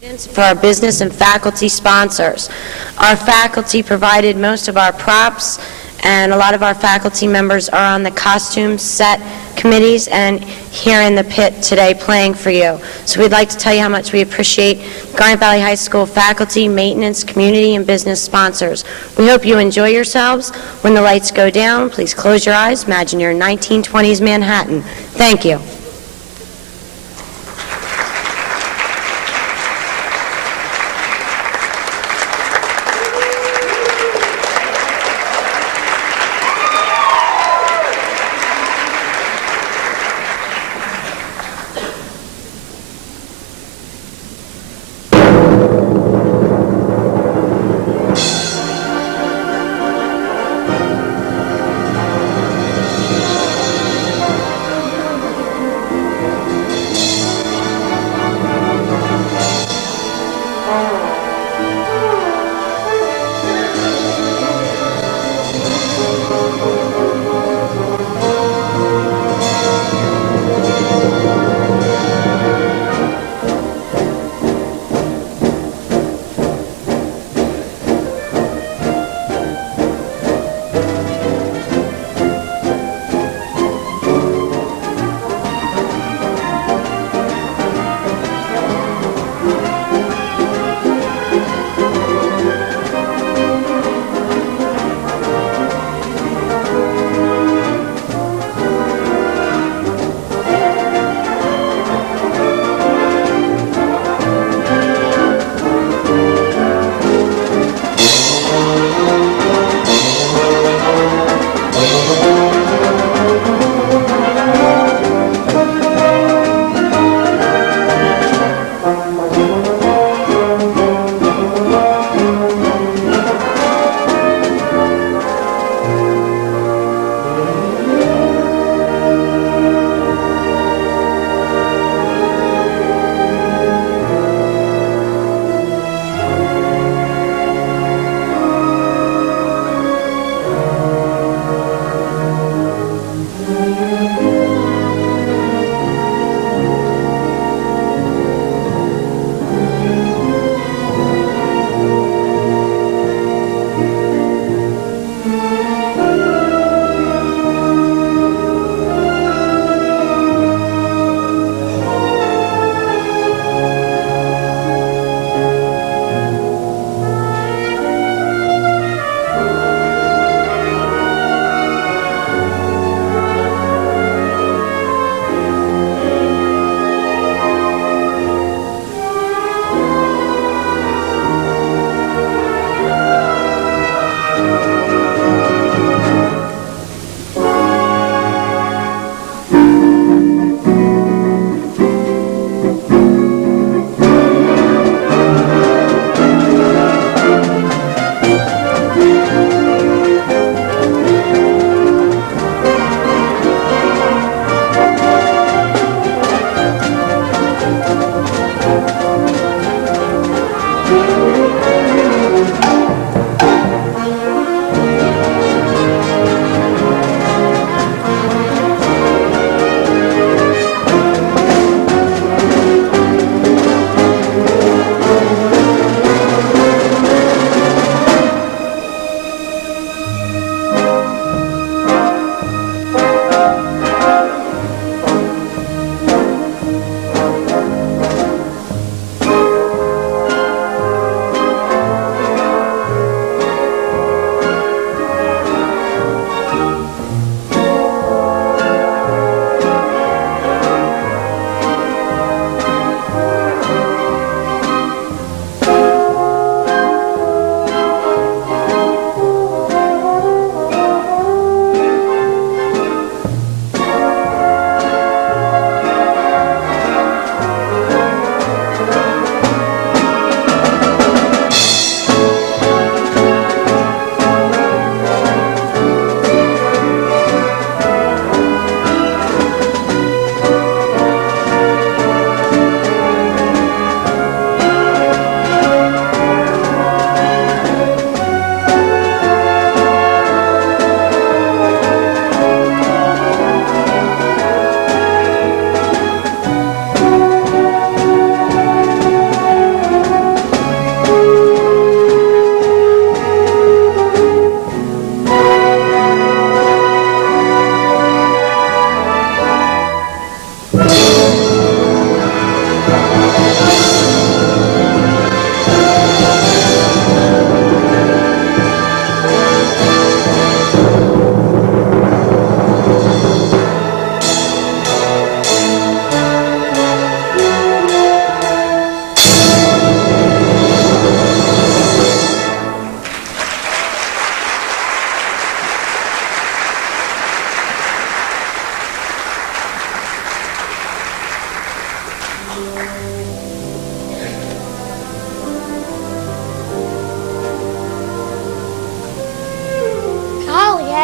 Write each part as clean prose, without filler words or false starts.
For our business and faculty sponsors. Our faculty provided most of our props, and a lot of our faculty members are on the costume set committees and here in the pit today playing for you. So we'd like to tell you how much we appreciate Garnet Valley High School faculty, maintenance, community, and business sponsors. We hope you enjoy yourselves. When the lights go down, please close your eyes. Imagine you're in 1920s Manhattan. Thank you.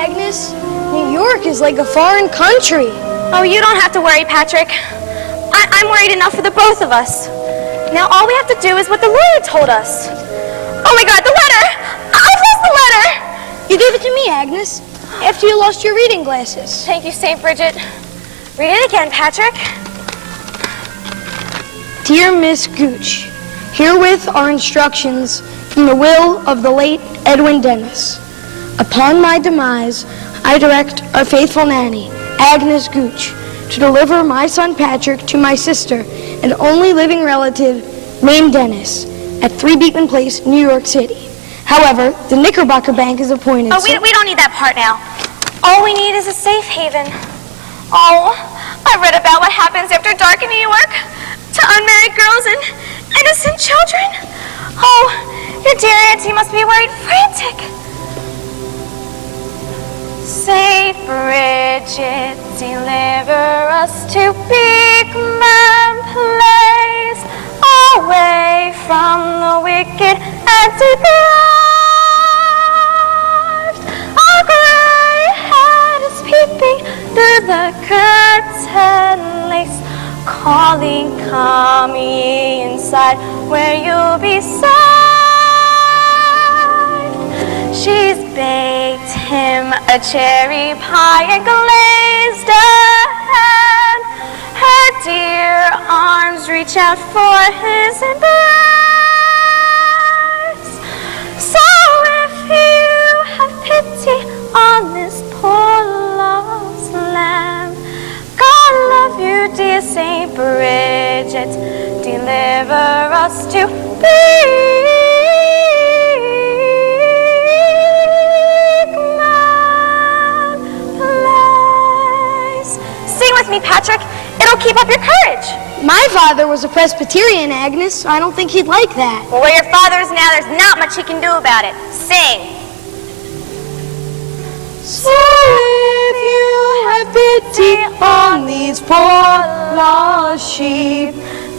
Agnes. New York is like a foreign country. Oh, you don't have to worry, Patrick. I'm worried enough for the both of us. Now all we have to do is what the lawyer told us. Oh my God, the letter! I've lost the letter! You gave it to me, Agnes, after you lost your reading glasses. Thank you, St. Bridget. Read it again, Patrick. Dear Miss Gooch, herewith are instructions from the will of the late Edwin Dennis. Upon my demise, I direct our faithful nanny, Agnes Gooch, to deliver my son Patrick to my sister and only living relative, Mame Dennis, at 3 Beekman Place, New York City. However, the Knickerbocker Bank is appointed. Oh, we don't need that part now. All we need is a safe haven. Oh, I read about what happens after dark in New York to unmarried girls and innocent children. Oh, your dear auntie must be worried frantic. Saint Bridget, deliver us to Beekman Place, away from the wicked and deprived. Our gray head is peeping through the curtain lace, calling, come ye inside, where you'll be safe. She's baked him a cherry pie and glazed ahead. Her dear arms reach out for his embrace. So if you have pity on this poor lost lamb, God love you, dear St. Bridget, deliver us to Beekman Place. Sing with me, Patrick. It'll keep up your courage. My father was a Presbyterian, Agnes, so I don't think he'd like that. Well, where your father is now, there's not much he can do about it. Sing. So if you have pity on these poor lost sheep,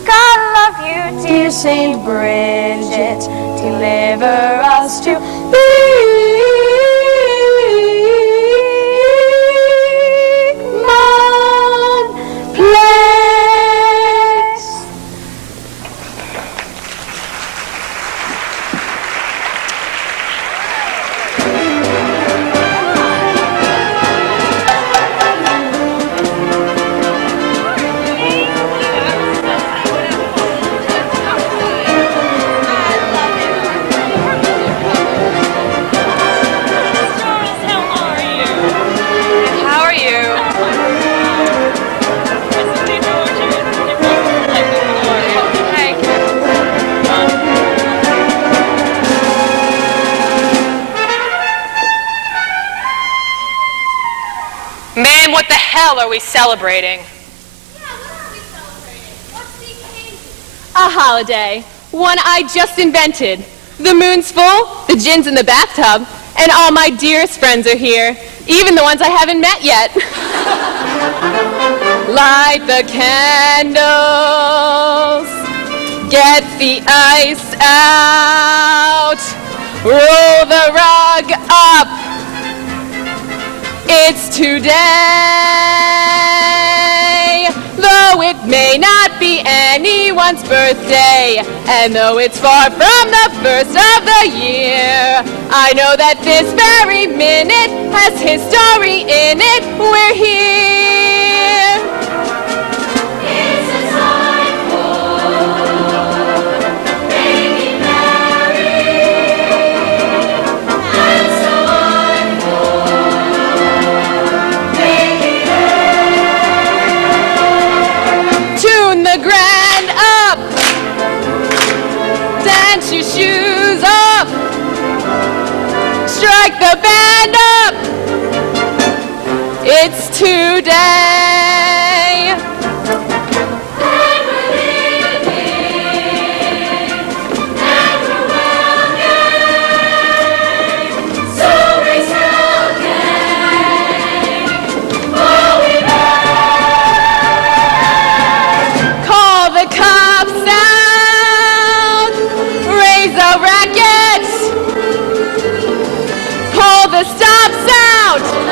God love you, dear Saint Bridget, deliver us to Beekman Place. How are you? Hey. Ma'am, what the hell are we celebrating? A holiday. One I just invented. The moon's full, the gin's in the bathtub, and all my dearest friends are here, even the ones I haven't met yet. Light the candles, get the ice out, roll the rug up. It's today, though it may not be anyone's birthday, and though it's far from the first of the year, I know that this very minute has his story in it. We're here. It's a time for making merry, and so on for making Tune the grand up, dance your shoes off, strike the band up. It's today. and we're living, and we're welcome. So raise hell gang, for we Call the cops out, raise a racket, pull the stops out.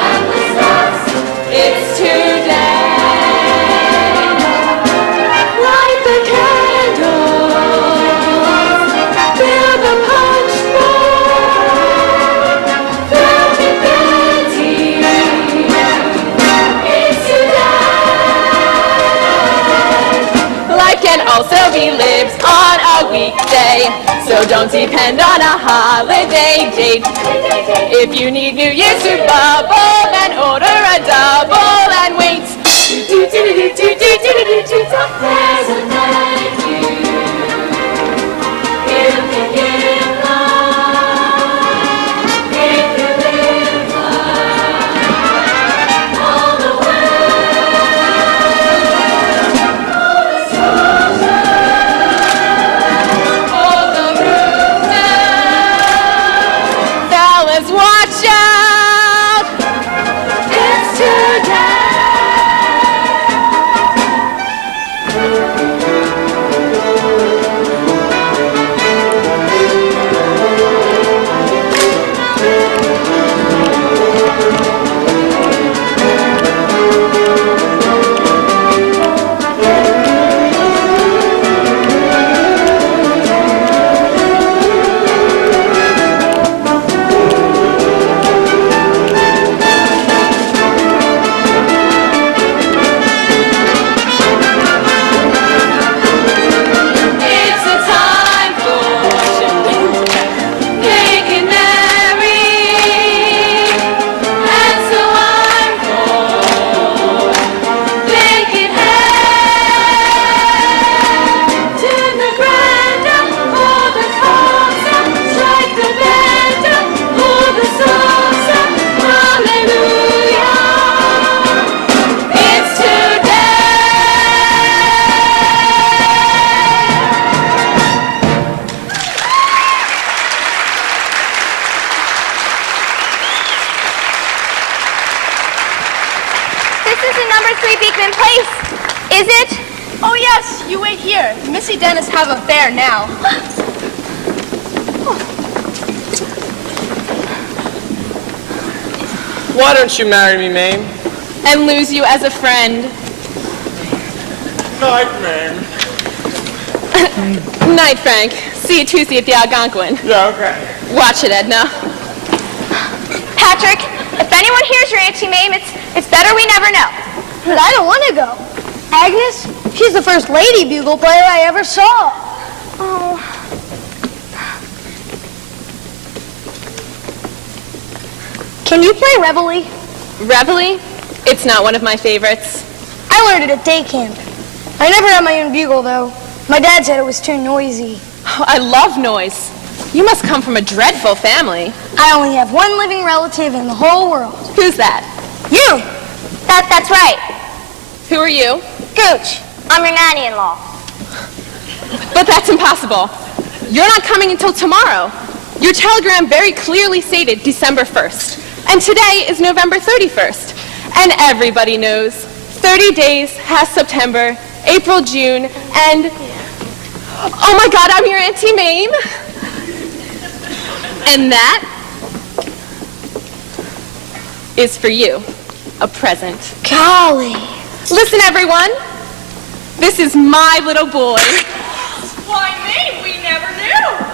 can also be lived on a weekday. So don't depend on a holiday date. If you need New Year's to bubble, then order a double and wait. There's a thank you. You can give love if you live love all the way. Hold the roof down. Fellas, watch out. It's today. It's a time for making merry, and so I'm for making hay. Turn the grand up for the cause up, strike the band up for the songs up, hallelujah. It's today. This isn't number 3 Beekman Place, is it? Oh yes, you wait here. Missy Dennis have a fair now. Why don't you marry me, Mame? And lose you as a friend. Night, Mame. Night, Frank. See you Tuesday at the Algonquin. Yeah, okay. Watch it, Edna. Patrick, if anyone hears your Auntie Mame, it's better we never know. But I don't want to go. Agnes, she's the first lady bugle player I ever saw. Oh. Can you play Reveille? Reveille? It's not one of my favorites. I learned it at day camp. I never had my own bugle, though. My dad said it was too noisy. Oh, I love noise. You must come from a dreadful family. I only have one living relative in the whole world. Who's that? You! That's right. Who are you? Gooch, I'm your nanny-in-law. But that's impossible. You're not coming until tomorrow. Your telegram very clearly stated December 1st. And today is November 31st. And everybody knows 30 days has September, April, June, and... Oh my God, I'm your Auntie Mame. And that is for you, a present. Golly. Listen, everyone. This is my little boy. Why, Mame, we never knew.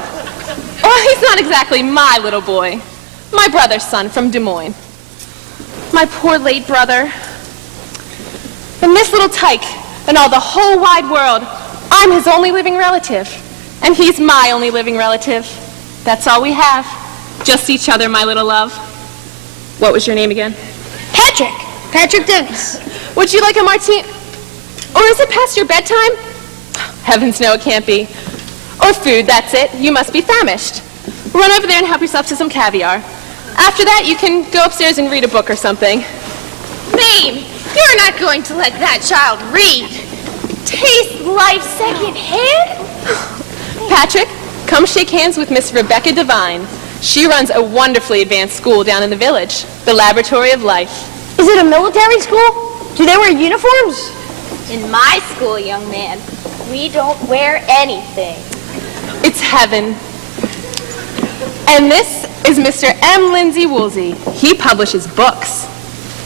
Oh, he's not exactly my little boy. My brother's son from Des Moines. My poor late brother. And this little tyke and all the whole wide world, I'm his only living relative. And he's my only living relative. That's all we have. Just each other, my little love. What was your name again? Patrick. Patrick Dennis. Would you like a martini? Or is it past your bedtime? Heavens no, it can't be. Or food, that's it. You must be famished. Run over there and help yourself to some caviar. After that, you can go upstairs and read a book or something. Mame, you're not going to let that child read. Taste life secondhand? Patrick, come shake hands with Miss Rebecca Devine. She runs a wonderfully advanced school down in the village, the Laboratory of Life. Is it a military school? Do they wear uniforms? In my school, young man, we don't wear anything. It's heaven. And this is Mr. M. Lindsay Woolsey. He publishes books.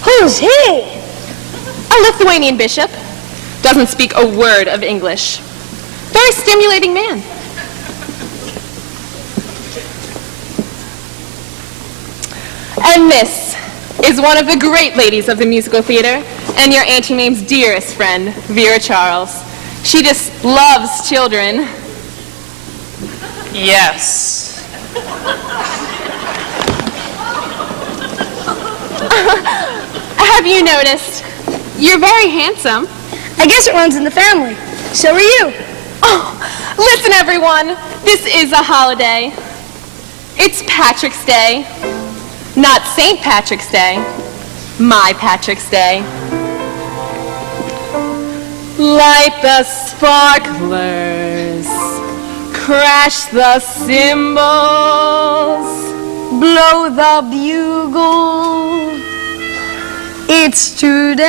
Who's he? A Lithuanian bishop. Doesn't speak a word of English. Very stimulating man. And this is one of the great ladies of the musical theater and your Auntie Mame's dearest friend, Vera Charles. She just loves children. Yes. Have you noticed? You're very handsome. I guess it runs in the family. So are you. Oh, listen everyone, this is a holiday. It's Patrick's Day. Not St. Patrick's Day. My Patrick's Day. Light the sparklers. Crash the cymbals. Blow the bugle. It's today.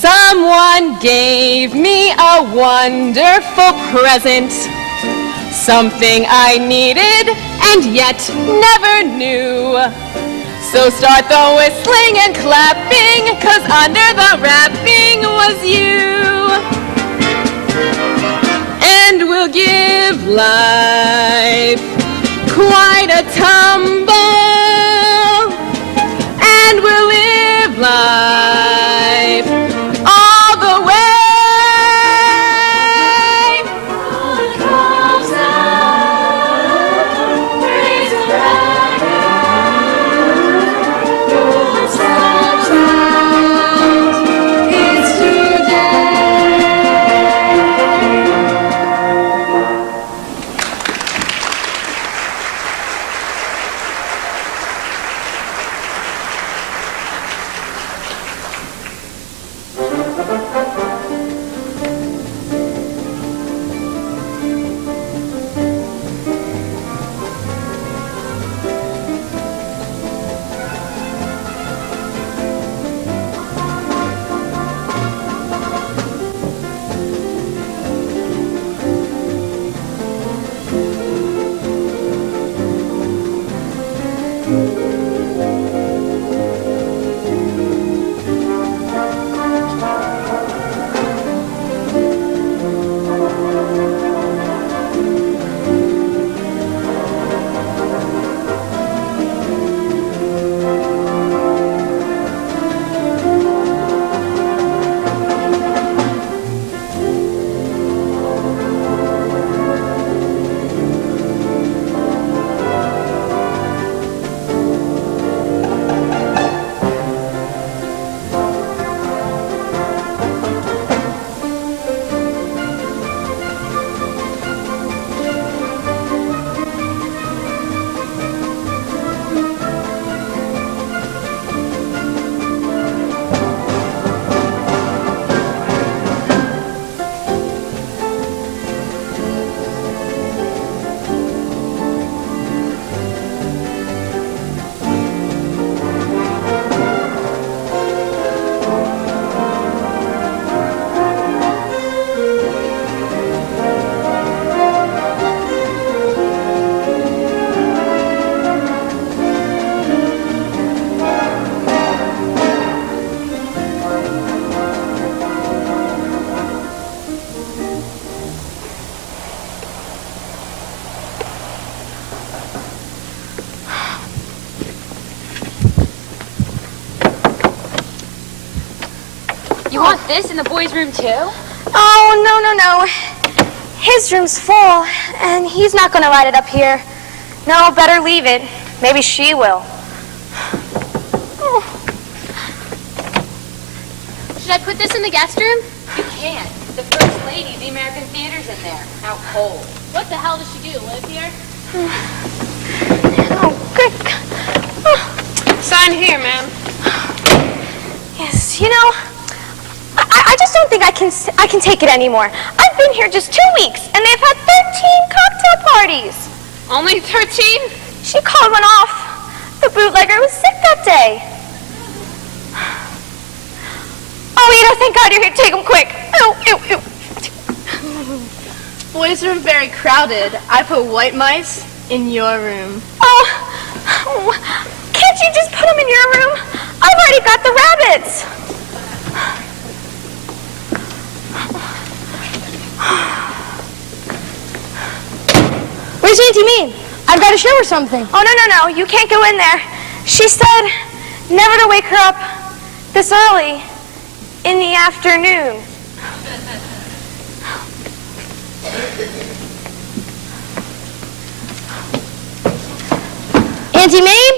Someone gave me a wonderful present. Something I needed and yet never knew. So start the whistling and clapping, 'cause under the wrapping was you. And we'll give life quite a tumble, and we'll live life all the way. You want this in the boys' room too? Oh, no. His room's full, and he's not going to light it up here. No, better leave it. Maybe she will. Should I put this in the guest room? You can't. The First Lady of the American Theater's in there. Out cold. What the hell does she do? Live here? Oh, good. Sign here, ma'am. Yes, I just don't think I can take it anymore. I've been here just 2 weeks, and they've had 13 cocktail parties. Only 13? She called one off. The bootlegger was sick that day. Oh, Ida, thank God you're here. Take them quick. Ew. Boys' room very crowded. I put white mice in your room. Oh, can't you just put them in your room? I've already got the rabbits. Where's Auntie Mame? I've got to show her something. Oh, no. You can't go in there. She said never to wake her up this early in the afternoon. Auntie Mame?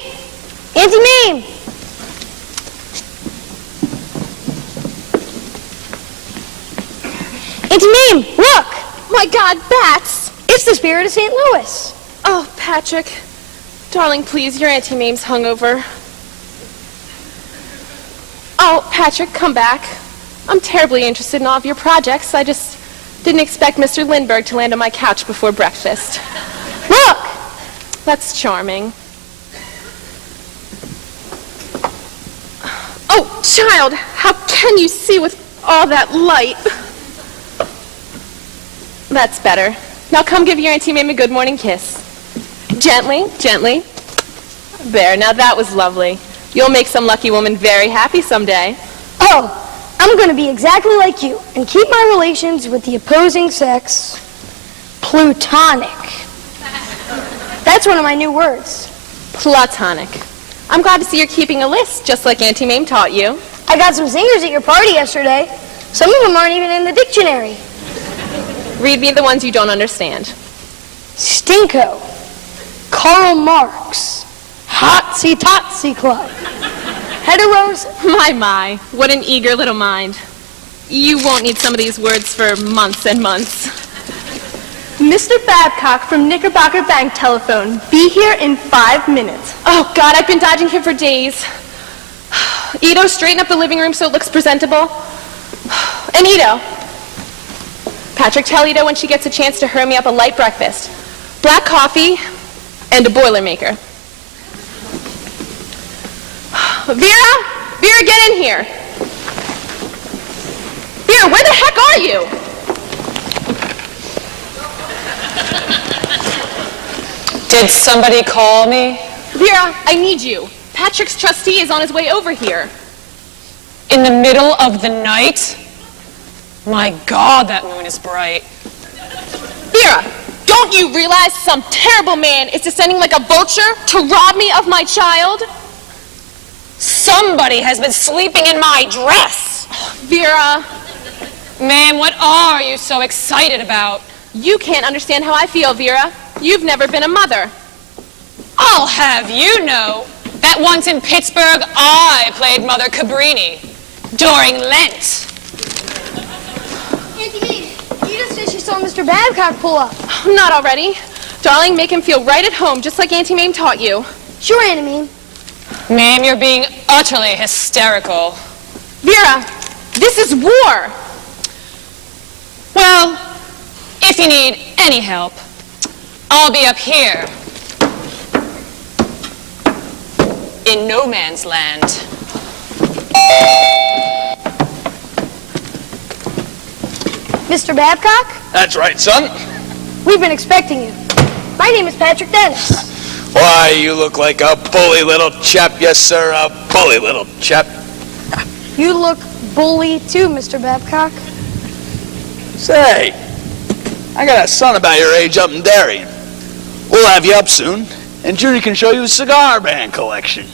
Auntie Mame! Auntie Mame, look! My God, bats! It's the spirit of St. Louis. Oh, Patrick. Darling, please, your Auntie Mame's hungover. Oh, Patrick, come back. I'm terribly interested in all of your projects. I just didn't expect Mr. Lindbergh to land on my couch before breakfast. Look! That's charming. Oh, child, how can you see with all that light? That's better. Now come give your Auntie Mame a good morning kiss. Gently, gently. There, now that was lovely. You'll make some lucky woman very happy someday. Oh, I'm going to be exactly like you and keep my relations with the opposing sex plutonic. That's one of my new words. Platonic. I'm glad to see you're keeping a list, just like Auntie Mame taught you. I got some singers at your party yesterday. Some of them aren't even in the dictionary. Read me the ones you don't understand. Stinko, Karl Marx, Hotsy-Totsy Club, Heteros. My, what an eager little mind. You won't need some of these words for months and months. Mr. Babcock from Knickerbocker Bank telephone. Be here in 5 minutes. Oh, God, I've been dodging him for days. Ito, straighten up the living room so it looks presentable. And Ito. Patrick, tell Ito when she gets a chance to hurry me up a light breakfast. Black coffee and a Boilermaker. Vera, get in here. Vera, where the heck are you? Did somebody call me? Vera, I need you. Patrick's trustee is on his way over here. In the middle of the night? My God, that moon is bright. Vera, don't you realize some terrible man is descending like a vulture to rob me of my child? Somebody has been sleeping in my dress. Vera, Ma'am, what are you so excited about? you can't understand how I feel, Vera. You've never been a mother. I'll have you know that once in Pittsburgh, I played Mother Cabrini during Lent. Auntie Mame, you just said she saw Mr. Babcock pull up. Not already. Darling, make him feel right at home, just like Auntie Mame taught you. Sure, Auntie Mame. Ma'am, you're being utterly hysterical. Vera, this is war. Well, if you need any help, I'll be up here in no man's land. Mr. Babcock, That's right, son. we've been expecting you. My name is Patrick Dennis. Why, you look like a bully little chap. Yes, sir, a bully little chap. You look bully too, Mr. Babcock. Say, I got a son about your age up in Darien. We'll have you up soon, and Judy can show you a cigar band collection.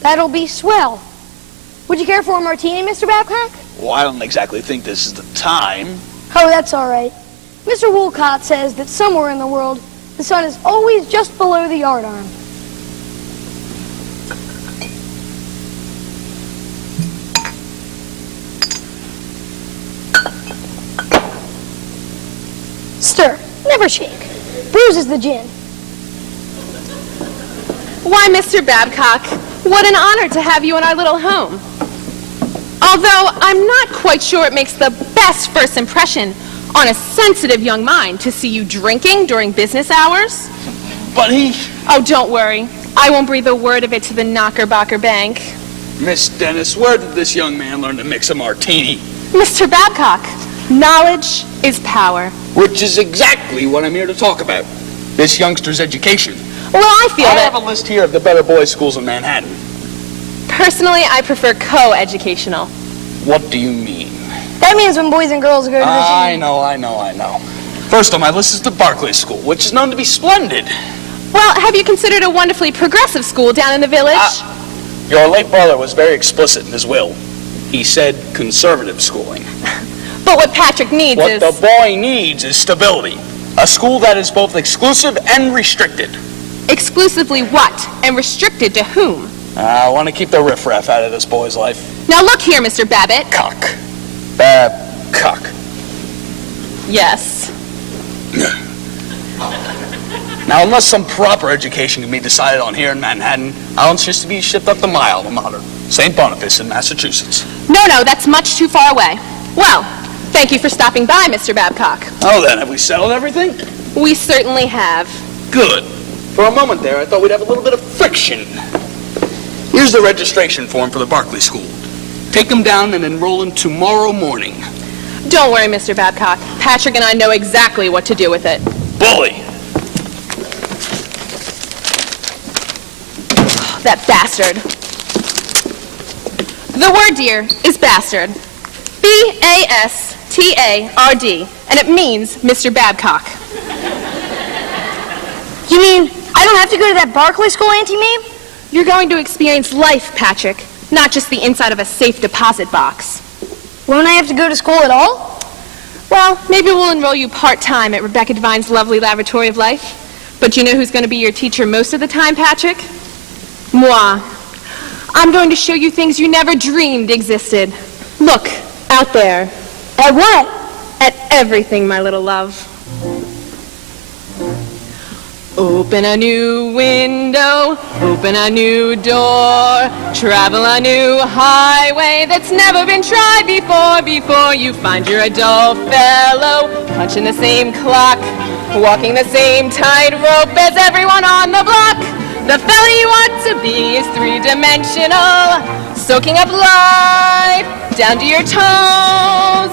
That'll be swell. Would you care for a martini, Mr. Babcock? Well, I don't exactly think this is the time. Oh, that's all right. Mr. Woolcott says that somewhere in the world, the sun is always just below the yardarm. Stir, never shake. Bruises the gin. Why, Mr. Babcock, what an honor to have you in our little home. Although I'm not quite sure it makes the best first impression on a sensitive young mind to see you drinking during business hours. But he... Oh, don't worry. I won't breathe a word of it to the Knickerbocker Bank. Miss Dennis, where did this young man learn to mix a martini? Mr. Babcock, knowledge is power. Which is exactly what I'm here to talk about. This youngster's education. Well, I feel I that... have a list here of the better boys' schools in Manhattan. Personally, I prefer co-educational. What do you mean? That means when boys and girls go to the I know. First on my list is the Barclay School, which is known to be splendid. Well, have you considered a wonderfully progressive school down in the village? Your late brother was very explicit in his will. He said conservative schooling. But what Patrick needs What is... the boy needs is stability. A school that is both exclusive and restricted. Exclusively what? And restricted to whom? I want to keep the riffraff out of this boy's life. Now look here, Mr. Babbitt. Cock. Babcock. Yes. Now, unless some proper education can be decided on here in Manhattan, I want just to be shipped up to my alma mater, St. Boniface in Massachusetts. No, that's much too far away. Well, thank you for stopping by, Mr. Babcock. Oh, then, have we settled everything? We certainly have. Good. For a moment there, I thought we'd have a little bit of friction. Here's the registration form for the Berkeley School. Take them down and enroll them tomorrow morning. Don't worry, Mr. Babcock. Patrick and I know exactly what to do with it. Bully! That bastard. The word, dear, is bastard. B-A-S-T-A-R-D, and it means Mr. Babcock. You mean I don't have to go to that Barclay school, Auntie Mame? You're going to experience life, Patrick, not just the inside of a safe deposit box. Won't I have to go to school at all? Well, maybe we'll enroll you part-time at Rebecca Devine's lovely Laboratory of Life. But you know who's going to be your teacher most of the time, Patrick? Moi. I'm going to show you things you never dreamed existed. Look, out there. At what? At everything, my little love. Open a new window, open a new door, travel a new highway that's never been tried before you find your adult fellow, punching the same clock, walking the same tightrope as everyone on the block. The fella you want to be is three-dimensional, soaking up life down to your toes.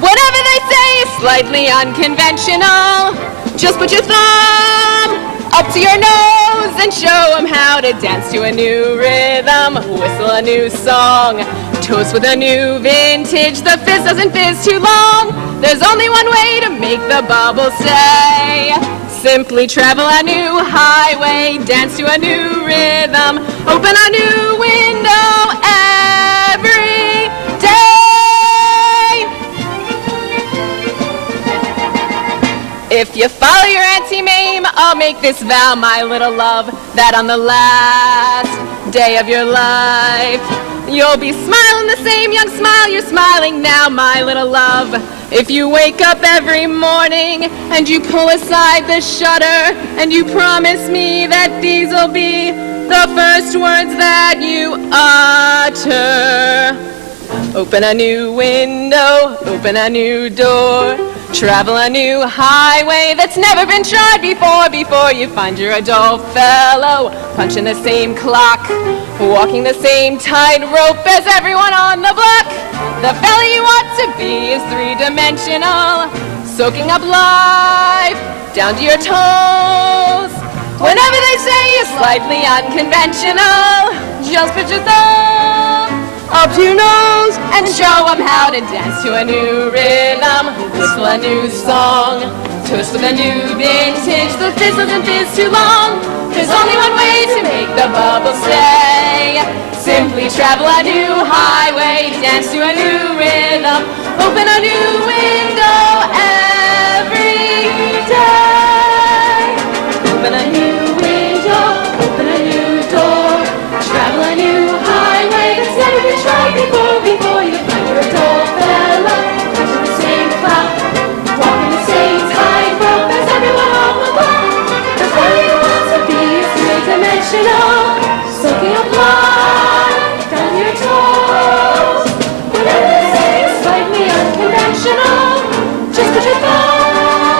Whatever they say is slightly unconventional. Just put your thumb up to your nose and show them how to dance to a new rhythm, whistle a new song, toast with a new vintage. The fizz doesn't fizz too long. There's only one way to make the bubble stay. Simply travel a new highway, dance to a new rhythm, open a new window every day. If you follow your Auntie Mame, I'll make this vow, my little love, that on the last day of your life, you'll be smiling the same young smile you're smiling now, my little love. If you wake up every morning and you pull aside the shutter and you promise me that these'll be the first words that you utter. Open a new window, open a new door, travel a new highway that's never been tried before you find your adult fellow, punching the same clock, walking the same tightrope as everyone on the block. The fella you want to be is three-dimensional, soaking up life down to your toes. Whenever they say you're slightly unconventional, just put your thumb up to your nose and show them how to dance to a new rhythm, whistle a new song, toast with a new vintage. The fizz doesn't fizz too long. There's only one way to make the bubble stay. Simply travel a new highway, dance to a new rhythm, open a new window every day. Open a new window, open a new door, travel a new highway that's never been tried before you find your adult fella, punching the same clock, walking the same tightrope as everyone on the block. The fella you want to be is three-dimensional, soaking up life down your toes. Whatever they say is slightly unconventional. Just put your thumb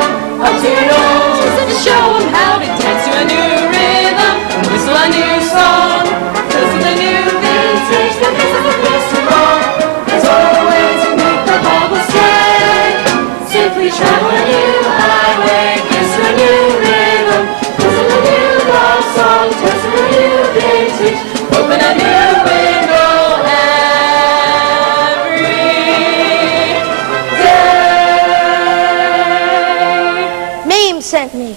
up to your nose and show them how to dance to a new rhythm, whistle a new song, toast with a new vintage. The fizz doesn't fizz too long. There's only one way to make the bubble stay. Simply travel a new highway, dance to a new rhythm, whistle a new love song, toast with a new vintage, open a new window every day. Mame sent me.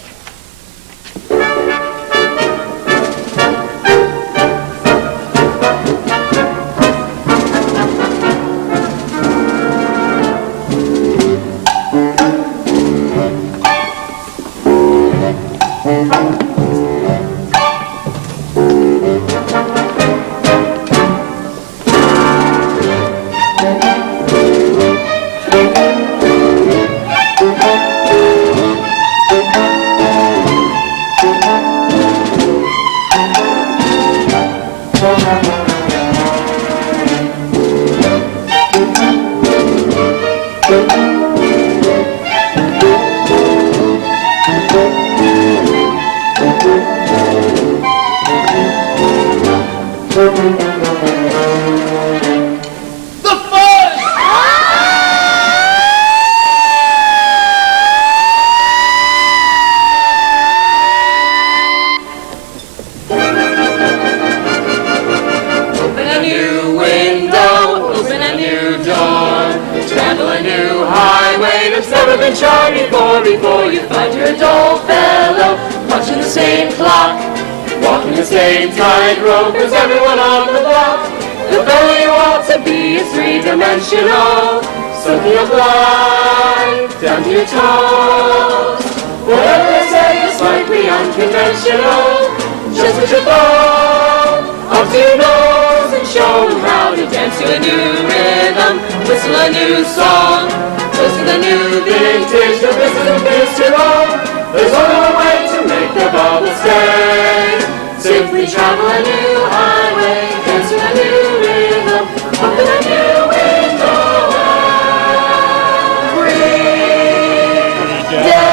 that's never been tried before you find your adult fellow, punching the same clock, walking the same tightrope as everyone on the block. The fellow you want to be is three-dimensional, soaking up life down to your toes. Whatever they say is slightly unconventional. Just put your thumb up to your nose and show them how to dance to a new rhythm, whistle a new song, toast to the new vintage. No, this isn't this too long. There's only one way to make the bubble stay. Simply travel a new highway, dance to a new rhythm, up in a new window every day.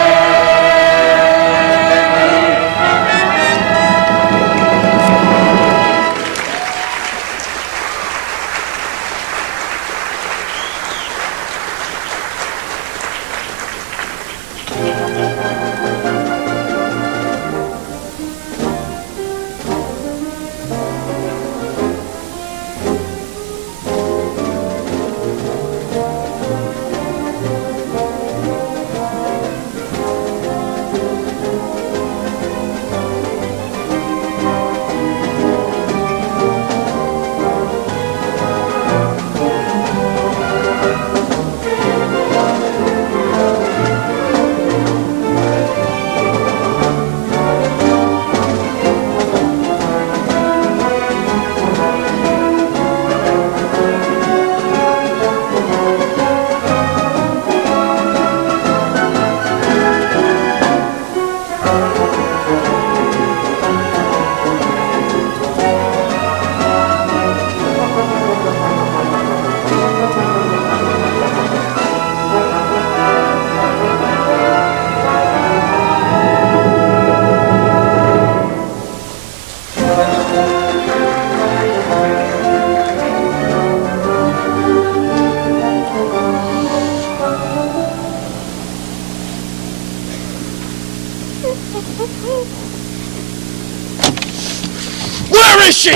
Where is she?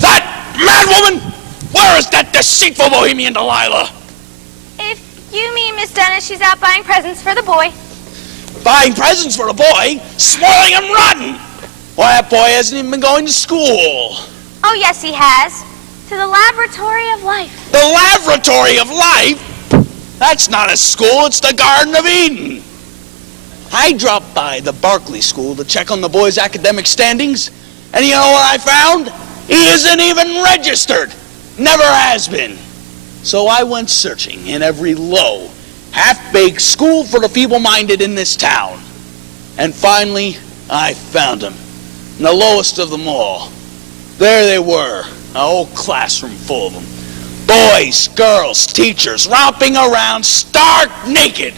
That mad woman? Where is that deceitful bohemian Delilah? If you mean Miss Dennis, she's out buying presents for the boy. Buying presents for the boy? Spoiling him rotten! Why, that boy hasn't even been going to school. Oh, yes, he has. To the Laboratory of Life. The Laboratory of Life? That's not a school, it's the Garden of Eden. I dropped by the Barclay School to check on the boy's academic standings, and you know what I found? He isn't even registered. Never has been. So I went searching in every low, half-baked school for the feeble-minded in this town. And finally, I found him. In the lowest of them all. There they were, a whole classroom full of them. Boys, girls, teachers, romping around stark naked.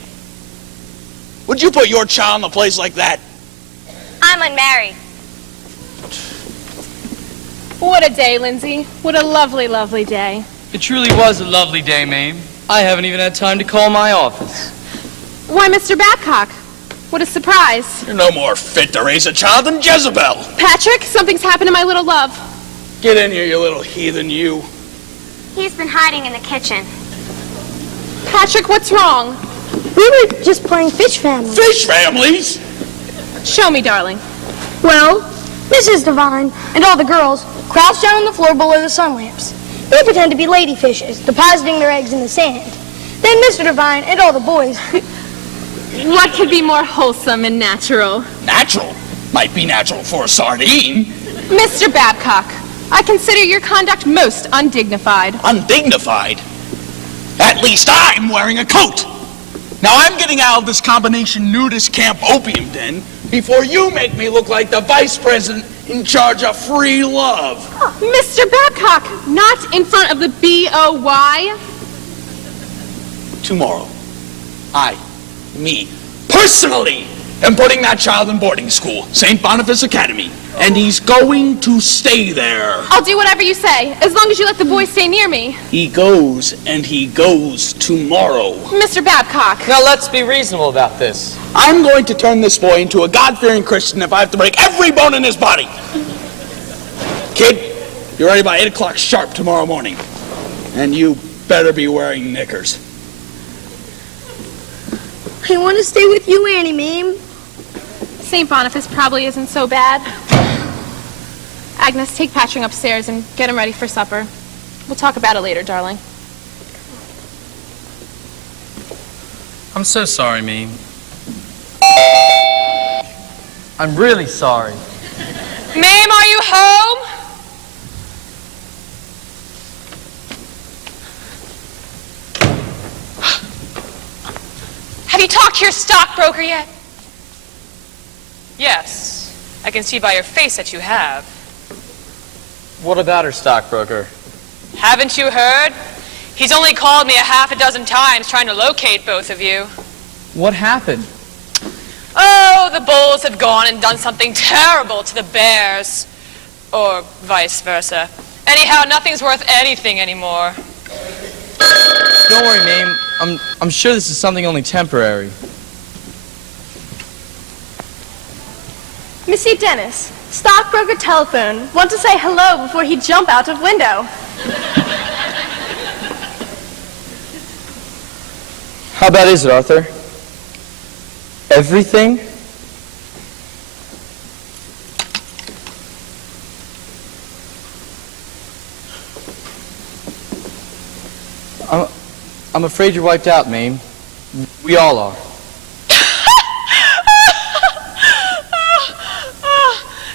Would you put your child in a place like that? I'm unmarried. What a day, Lindsay. What a lovely, lovely day. It truly was a lovely day, Mame. I haven't even had time to call my office. Why, Mr. Babcock? What a surprise. You're no more fit to raise a child than Jezebel. Patrick, something's happened to my little love. Get in here, you little heathen, you. He's been hiding in the kitchen. Patrick, what's wrong? We were just playing Fish Family. Fish families? Show me, darling. Well, Mrs. Devine and all the girls crouch down on the floor below the sun lamps. They pretend to be ladyfishes, depositing their eggs in the sand. Then Mr. Devine and all the boys... What could be more wholesome and natural? Natural? Might be natural for a sardine. Mr. Babcock, I consider your conduct most undignified. Undignified? At least I'm wearing a coat. Now I'm getting out of this combination nudist camp opium den before you make me look like the vice president in charge of free love. Mr. Babcock, not in front of the B-O-Y. Tomorrow, me, personally, am putting that child in boarding school, St. Boniface Academy, and he's going to stay there. I'll do whatever you say, as long as you let the boy stay near me. He goes, and he goes tomorrow. Mr. Babcock. Now let's be reasonable about this. I'm going to turn this boy into a God-fearing Christian if I have to break every bone in his body. Kid, you're ready by 8 o'clock sharp tomorrow morning. And you better be wearing knickers. I want to stay with you, Annie, Mame. St. Boniface probably isn't so bad. Agnes, take Patrick upstairs and get him ready for supper. We'll talk about it later, darling. I'm so sorry, Mame. I'm really sorry. Mame, are you home? Have you talked to your stockbroker yet? Yes, I can see by your face that you have. What about her stockbroker? Haven't you heard? He's only called me a half a dozen times trying to locate both of you. What happened? Oh, the bulls have gone and done something terrible to the bears. Or vice versa. Anyhow, nothing's worth anything anymore. Don't worry, Mame. I'm sure this is something only temporary. Missy Dennis, stockbroker telephone. Want to say hello before he jump out of window. How bad is it, Arthur? Everything? I'm afraid you're wiped out, Mame. We all are.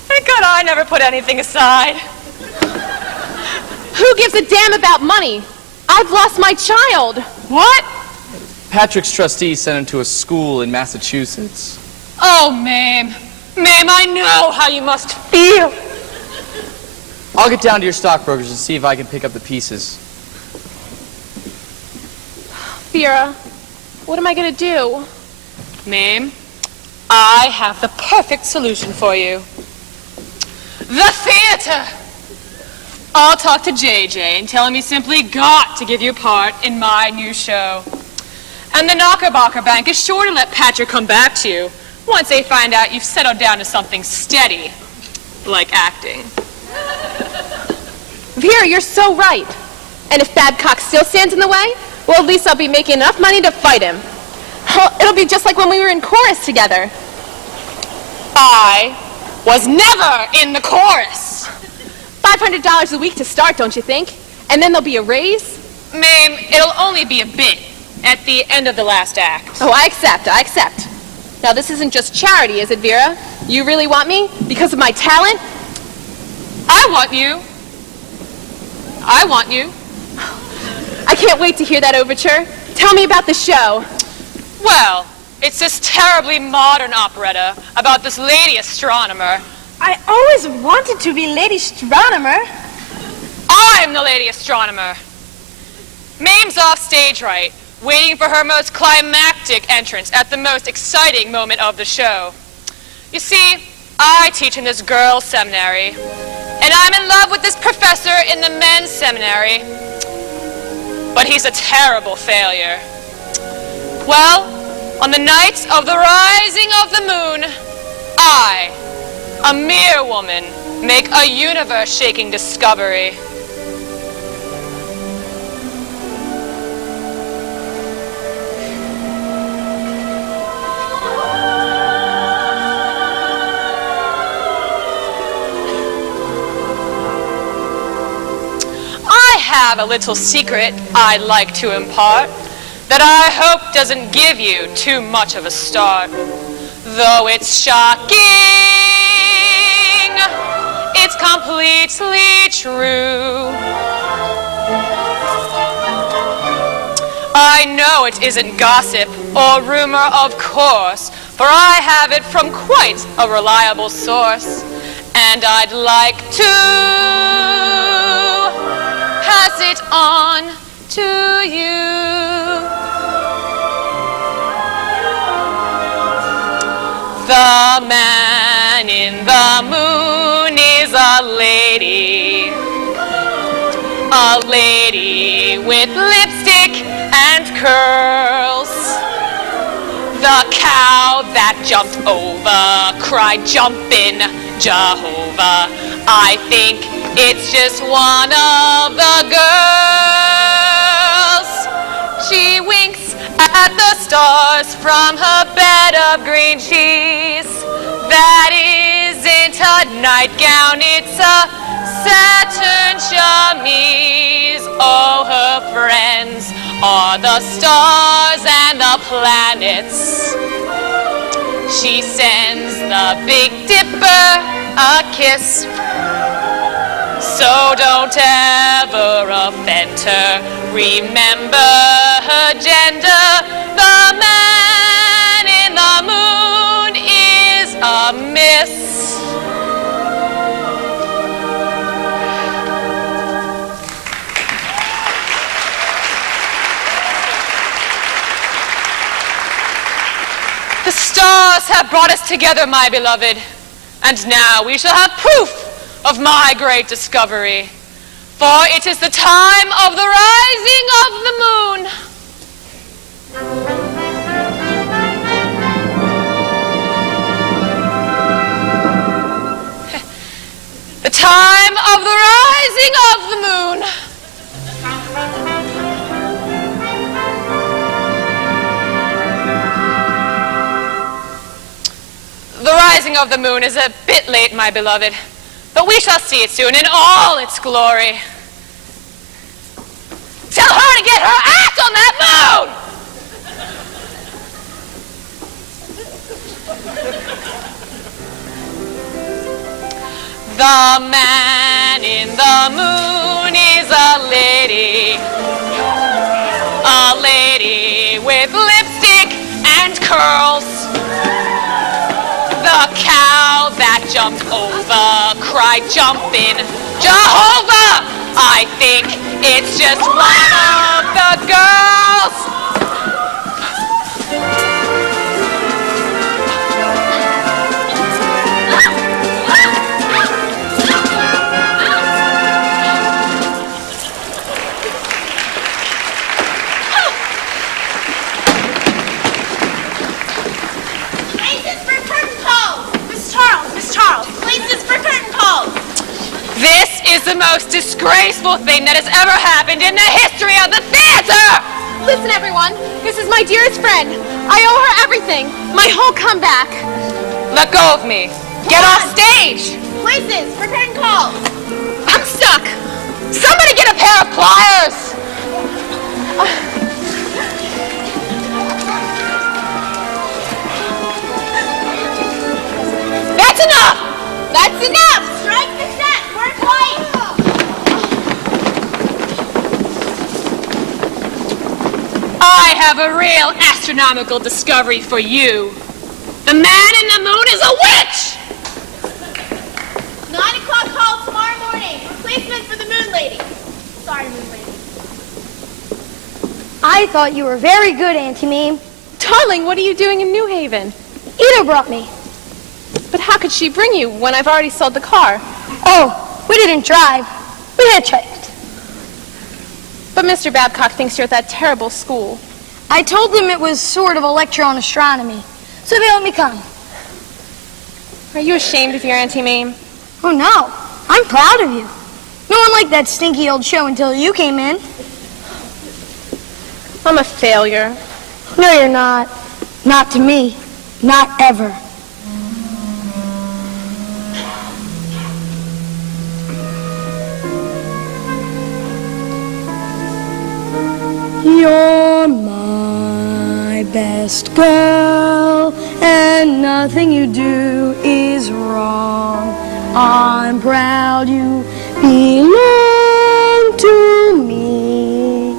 Thank God I never put anything aside. Who gives a damn about money? I've lost my child. What? Patrick's trustee sent him to a school in Massachusetts. Oh, Mame. Mame, I know how you must feel. I'll get down to your stockbrokers and see if I can pick up the pieces. Vera, what am I gonna do? Mame, I have the perfect solution for you. The theater! I'll talk to JJ and tell him he's simply got to give you a part in my new show. And the Knickerbocker Bank is sure to let Patrick come back to you once they find out you've settled down to something steady, like acting. Vera, you're so right. And if Babcock still stands in the way, well, at least I'll be making enough money to fight him. It'll be just like when we were in chorus together. I was never in the chorus. $500 a week to start, don't you think? And then there'll be a raise? Mame, it'll only be a bit at the end of the last act. Oh, I accept. Now, this isn't just charity, is it, Vera? You really want me? Because of my talent? I want you. I want you. I can't wait to hear that overture. Tell me about the show. Well, it's this terribly modern operetta about this lady astronomer. I always wanted to be Lady Astronomer. I'm the lady astronomer. Mame's off stage right, waiting for her most climactic entrance at the most exciting moment of the show. You see, I teach in this girls' seminary, and I'm in love with this professor in the men's seminary. But he's a terrible failure. Well, on the night of the rising of the moon, I, a mere woman, make a universe-shaking discovery. I have a little secret I'd like to impart that I hope doesn't give you too much of a start. Though it's shocking, it's completely true. I know it isn't gossip or rumor, of course, for I have it from quite a reliable source. And I'd like to pass it on to you. The man in the moon is a lady with lipstick and curls. The cow that jumped over cried, "Jumpin' Jehovah." I think it's just one of the girls. She winks at the stars from her bed of green cheese. That isn't a nightgown, it's a satin chemise. Oh, her friends are the stars and the planets. She sends the Big Dipper a kiss. So don't ever offend her. Remember her gender. The man in the moon is a miss. The stars have brought us together, my beloved, and now we shall have proof of my great discovery. For it is the time of the rising of the moon. The time of the rising of the moon. The rising of the moon is a bit late, my beloved, but we shall see it soon in all its glory. Tell her to get her act on that moon! The man in the moon is a lady with lipstick and curls. The cow that jumped over cried, jumping, Jehovah! I think it's just one of the girls. This is the most disgraceful thing that has ever happened in the history of the theater! Listen, everyone. This is my dearest friend. I owe her everything. My whole comeback. Let go of me. Get off stage! Places for curtain calls. I'm stuck! Somebody get a pair of pliers! That's enough! That's enough. Strike the set. Work light. I have a real astronomical discovery for you. The man in the moon is a witch! 9 o'clock call tomorrow morning. Replacement for the moon lady. Sorry, moon lady. I thought you were very good, Auntie Mame. Darling, what are you doing in New Haven? Ida brought me. But how could she bring you when I've already sold the car? Oh, we didn't drive. We hitchhiked. But Mr. Babcock thinks you're at that terrible school. I told them it was sort of a lecture on astronomy, so they let me come. Are you ashamed of your Auntie Mame? Oh, no. I'm proud of you. No one liked that stinky old show until you came in. I'm a failure. No, you're not. Not to me. Not ever. You're my best girl, and nothing you do is wrong. I'm proud you belong to me.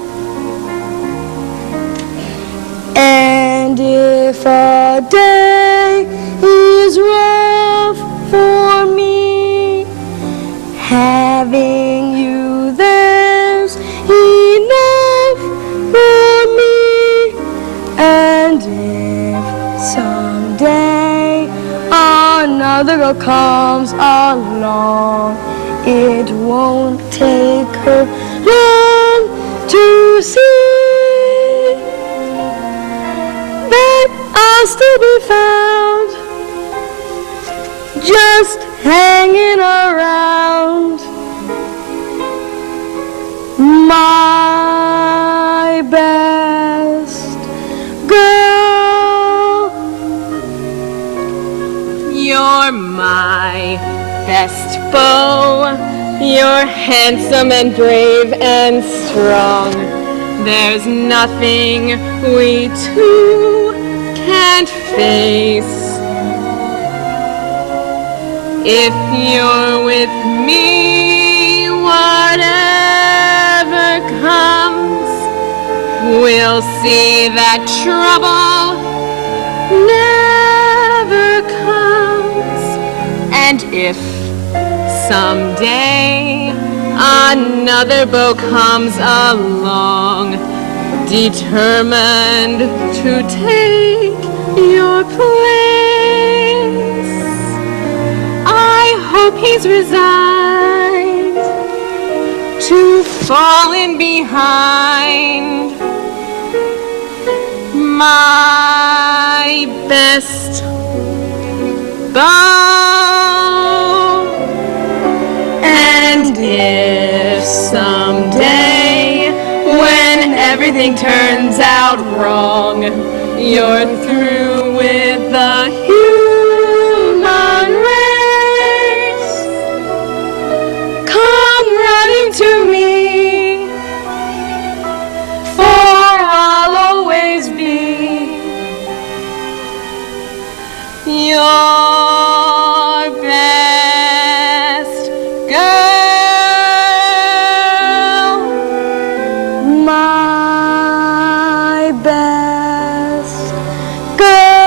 And if a day is rough for me, having you there's enough for me. And if someday another girl comes along, it won't take her long to see that I'll still be found just hanging around. My best girl. You're my best foe. You're handsome and brave and strong. There's nothing we two can't face. If you're with me, whatever comes, we'll see that trouble never comes. And if someday another beau comes along, determined to take your place, I hope he's resigned to falling behind my best beau. And if someday, when everything turns out wrong, you're through with the human race, come running to me, for I'll always be your best girl, My best girl.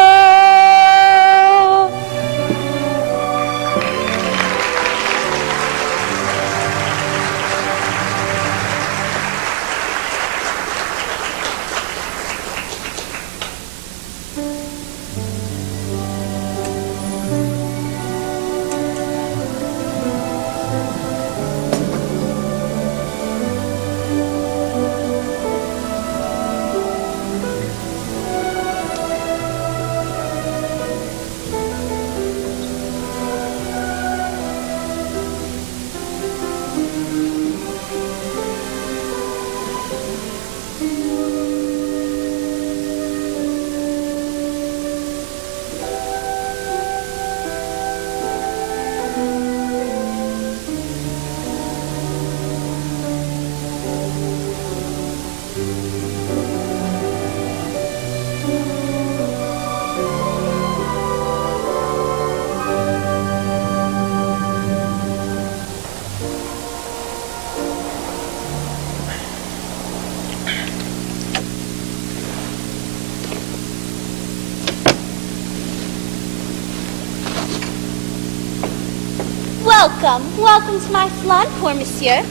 Welcome to my salon, poor monsieur.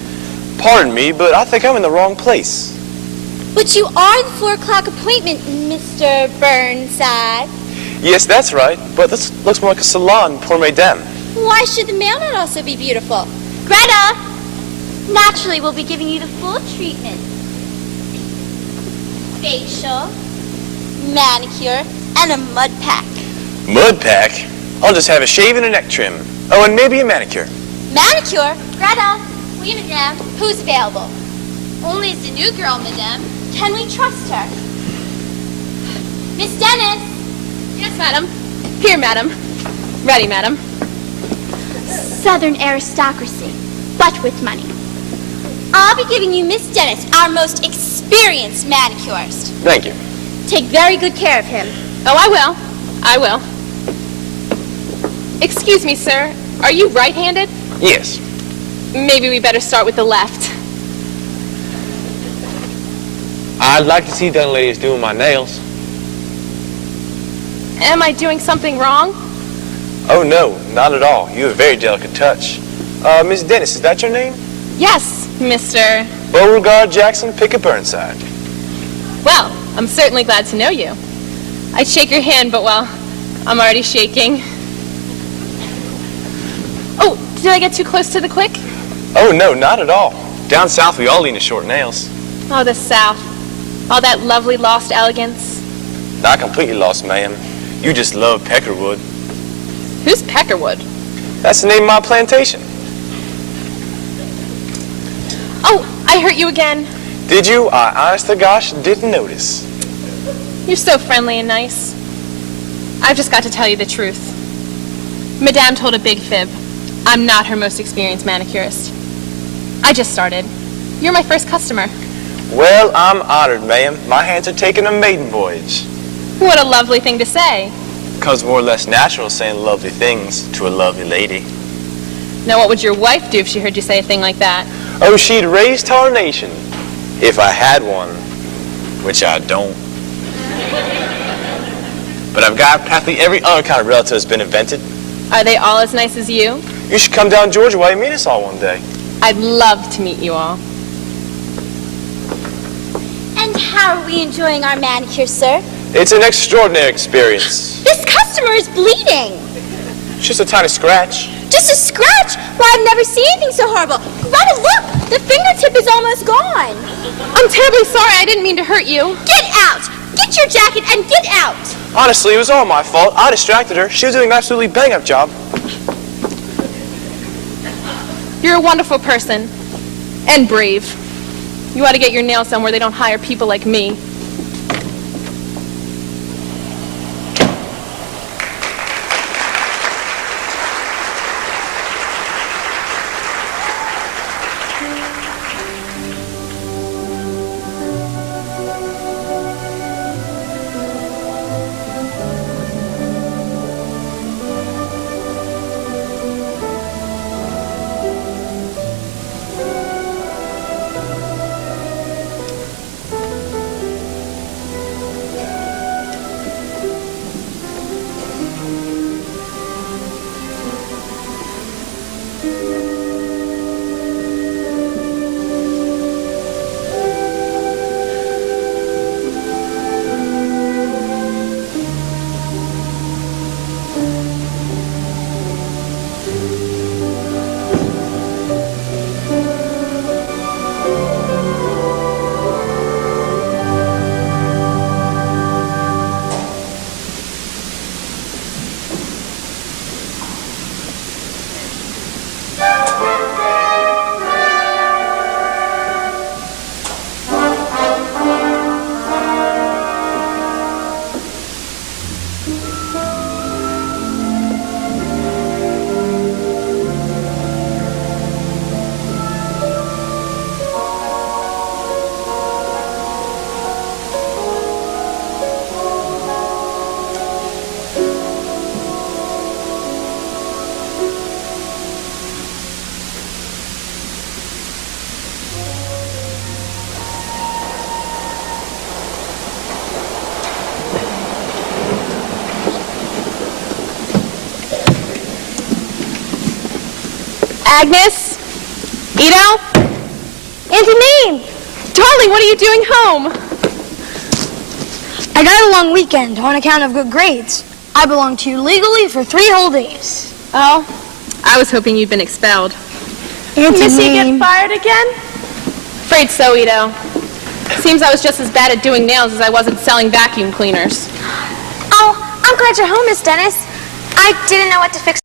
Pardon me, but I think I'm in the wrong place. But you are the 4 o'clock appointment, Mr. Burnside. Yes, that's right, but this looks more like a salon pour mesdames. Why should the male not also be beautiful? Greta! Naturally, we'll be giving you the full treatment. Facial, manicure, and a mud pack. Mud pack? I'll just have a shave and a neck trim. Oh, and maybe a manicure. Manicure? Greta! Oui, madame. Who's available? Only is the new girl, madame. Can we trust her? Miss Dennis! Yes, madam. Here, madam. Ready, madam. Southern aristocracy, but with money. I'll be giving you Miss Dennis, our most experienced manicurist. Thank you. Take very good care of him. Oh, I will. I will. Excuse me, sir. Are you right-handed? Yes. Maybe we better start with the left. I'd like to see young ladies doing my nails. Am I doing something wrong? Oh, no, not at all. You have a very delicate touch. Miss Dennis, is that your name? Yes, Mr. Beauregard Jackson Pickett Burnside. Well, I'm certainly glad to know you. I'd shake your hand, but, well, I'm already shaking. Oh, did I get too close to the quick? Oh, no, not at all. Down south, we all lean to short nails. Oh, the South. All that lovely lost elegance. Not completely lost, ma'am. You just love Peckerwood. Who's Peckerwood? That's the name of my plantation. Oh, I hurt you again. Did you? I honest to gosh didn't notice. You're so friendly and nice. I've just got to tell you the truth. Madame told a big fib. I'm not her most experienced manicurist. I just started. You're my first customer. Well, I'm honored, ma'am. My hands are taking a maiden voyage. What a lovely thing to say. Comes more or less natural saying lovely things to a lovely lady. Now, what would your wife do if she heard you say a thing like that? Oh, she'd raise tarnation. If I had one, which I don't. But I've got practically every other kind of relative that's been invented. Are they all as nice as you? You should come down Georgia Way and meet us all one day. I'd love to meet you all. And how are we enjoying our manicure, sir? It's an extraordinary experience. This customer is bleeding. It's just a tiny scratch. Just a scratch? Why, I've never seen anything so horrible. Greta, look! The fingertip is almost gone. I'm terribly sorry. I didn't mean to hurt you. Get out! Get your jacket and get out! Honestly, it was all my fault. I distracted her. She was doing an absolutely bang-up job. You're a wonderful person. And brave. You ought to get your nails done where they don't hire people like me. Agnes? Ito? Auntie Mame! Darling, what are you doing home? I got a long weekend on account of good grades. I belong to you legally for 3 whole days. Oh, I was hoping you'd been expelled. Auntie Missy Mame. get fired again? Afraid so, Ito. Seems I was just as bad at doing nails as I was at selling vacuum cleaners. Oh, I'm glad you're home, Miss Dennis. I didn't know what to fix